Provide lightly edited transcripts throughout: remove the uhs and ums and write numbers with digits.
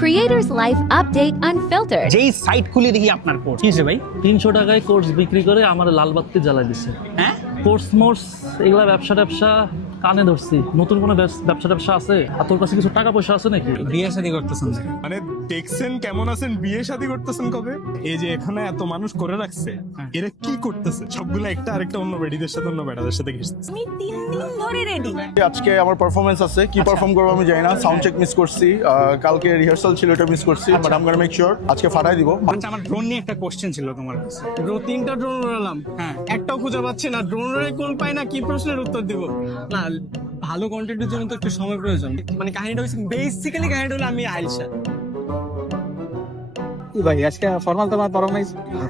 Creators Life Update Unfiltered. যেই site খুলে দেখি আপনার কোর্স কি ভাই 300 টাকায় কোর্স বিক্রি করে আমার লাল বাতি জ্বালাই দিছে। হ্যাঁ কোর্স মোর্স এগুলা ব্যবসা কানে ধরছি। নতুন কোনো ব্যবসা আছে? আর তোর কাছে কিছু টাকা পয়সা আছে নাকি? বিয়ে শাদী করতেছেন মানে দেখছেন কেমন আছেন, বিয়ে শাদী করতেছেন কবে? এই যে এখানে এত মানুষ করে রাখছে, এরা কি করতেছে? সবগুলো একটা আরেকটা অন্য বেডিদের সাথে অন্য বেড়াদের সাথে ঘিরতেছে। আমি 3 দিন ধরে রেডি। আজকে আমার পারফরমেন্স আছে, কি পারফর্ম করবো আমি জানি না। সাউন্ড চেক মিস করছি, কালকে রিহার্সাল ছিল, এটা মিস করছি, but I am gonna make sure আজকে ফাটাই দিব। আচ্ছা আমার ড্রোন নিয়ে একটা কোশ্চেন ছিল তোমার কাছে। ব্রো 3টা ড্রোন উড়ালাম, হ্যাঁ। একটাও খুঁজে পাচ্ছি না। ড্রোন উড়ে কোল পাই না, কি প্রশ্নের উত্তর দিব? না, ভালো কন্টেন্টের জন্য তো একটু সময় প্রয়োজন। মানে কাহিনীটা হচ্ছে, বেসিক্যালি কাহিনীটা হলো আমি আইলশা। ভাই আজকে ফর্মাল তোমার পারফরমেন্স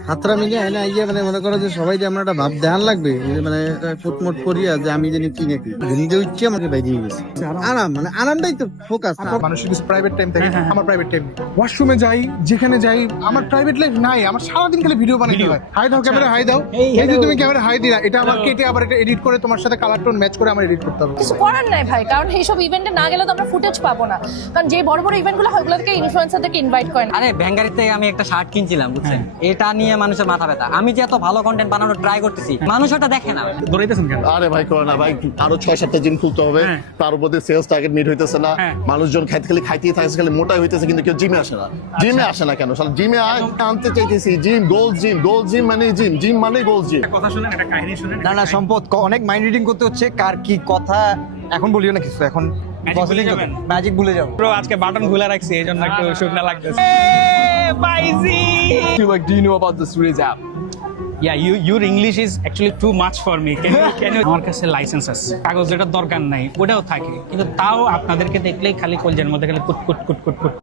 হাতরা মিলে না ইয়ে মানে মনে করো যে সবাই যে আমরা একটা ভাব ধ্যান লাগবে মানে ফুটমুট করিয়া যে আমি জানি কি নাকি নিজে উঠছে আমাকে বাইরে গেছে আরাম মানে আরামটাই তো ফোকাস। মানুষের কিছু প্রাইভেট টাইম থাকে, আমার প্রাইভেট টাইম ওয়াশরুমে যাই, যেখানে যাই, আমার প্রাইভেট লাইফ নাই। আমার সারাদিন খালি ভিডিও বানাইতে হয়। হাই দাও ক্যামেরা, হাই দাও। এই যে তুমি ক্যামেরা হাই দিলা, এটা আবার কেটে আবার এটা এডিট করে তোমার সাথে কালার টোন ম্যাচ করে আমার এডিট করতে হবে। কিছু করার নাই ভাই, কারণ এইসব ইভেন্টে না গেলে তো আমরা ফুটেজ পাবো না। কারণ যে বড় বড় ইভেন্টগুলো হয় ওগুলো থেকে ইনফ্লুয়েন্সারদেরকে ইনভাইট করেন। আরে ব্যাঙ্গারিতে আমি একটা শার্ট কিনছিলাম বুঝছেন, এটা নিয়ে মানুষের মাথা ব্যথা। আমি যে এত ভালো কন্টেন্ট বানানোর ট্রাই করতেছি, মানুষ ওটা দেখে না। দৌড়াইতেছেন কেন? আরে ভাই করো না ভাই, আরো 6-7টা জিম খুলতে হবে, তার উপর দিয়ে সেলস টার্গেট মিট হইতেছে না। মানুষজন খাইতেই থাকছে, খালি মোটাই হইতেছে, কিন্তু কেউ জিমে আসে না। জিমে আসে না কেন? জিমে আনতে চাইতেছি জিম, গোল জিম মানে জিম মানে গোল জিম। কথা শুনেন, একটা কাহিনী শুনেন। না না সম্পদ অনেক মাইন্ড রিডিং করতে হচ্ছে, কার কি কথা এখন বলিও না কিছু, এখন ম্যাজিক ভুলে যাবো। ব্রো আজকে বাটন খুলে রাখছি, এই জন্য একটু শুকনা লাগতেছে। বাইজি Do you know about the Suez app? Yeah, your English is actually too much for me. Can you আমার কাছে লাইসেন্স আছে, কাগজ যেটা দরকার নাই ওটাও থাকে, কিন্তু তাও আপনাদেরকে দেখলেই খালি কলজের মধ্যে খালি কুট কুট কুট কুট কুট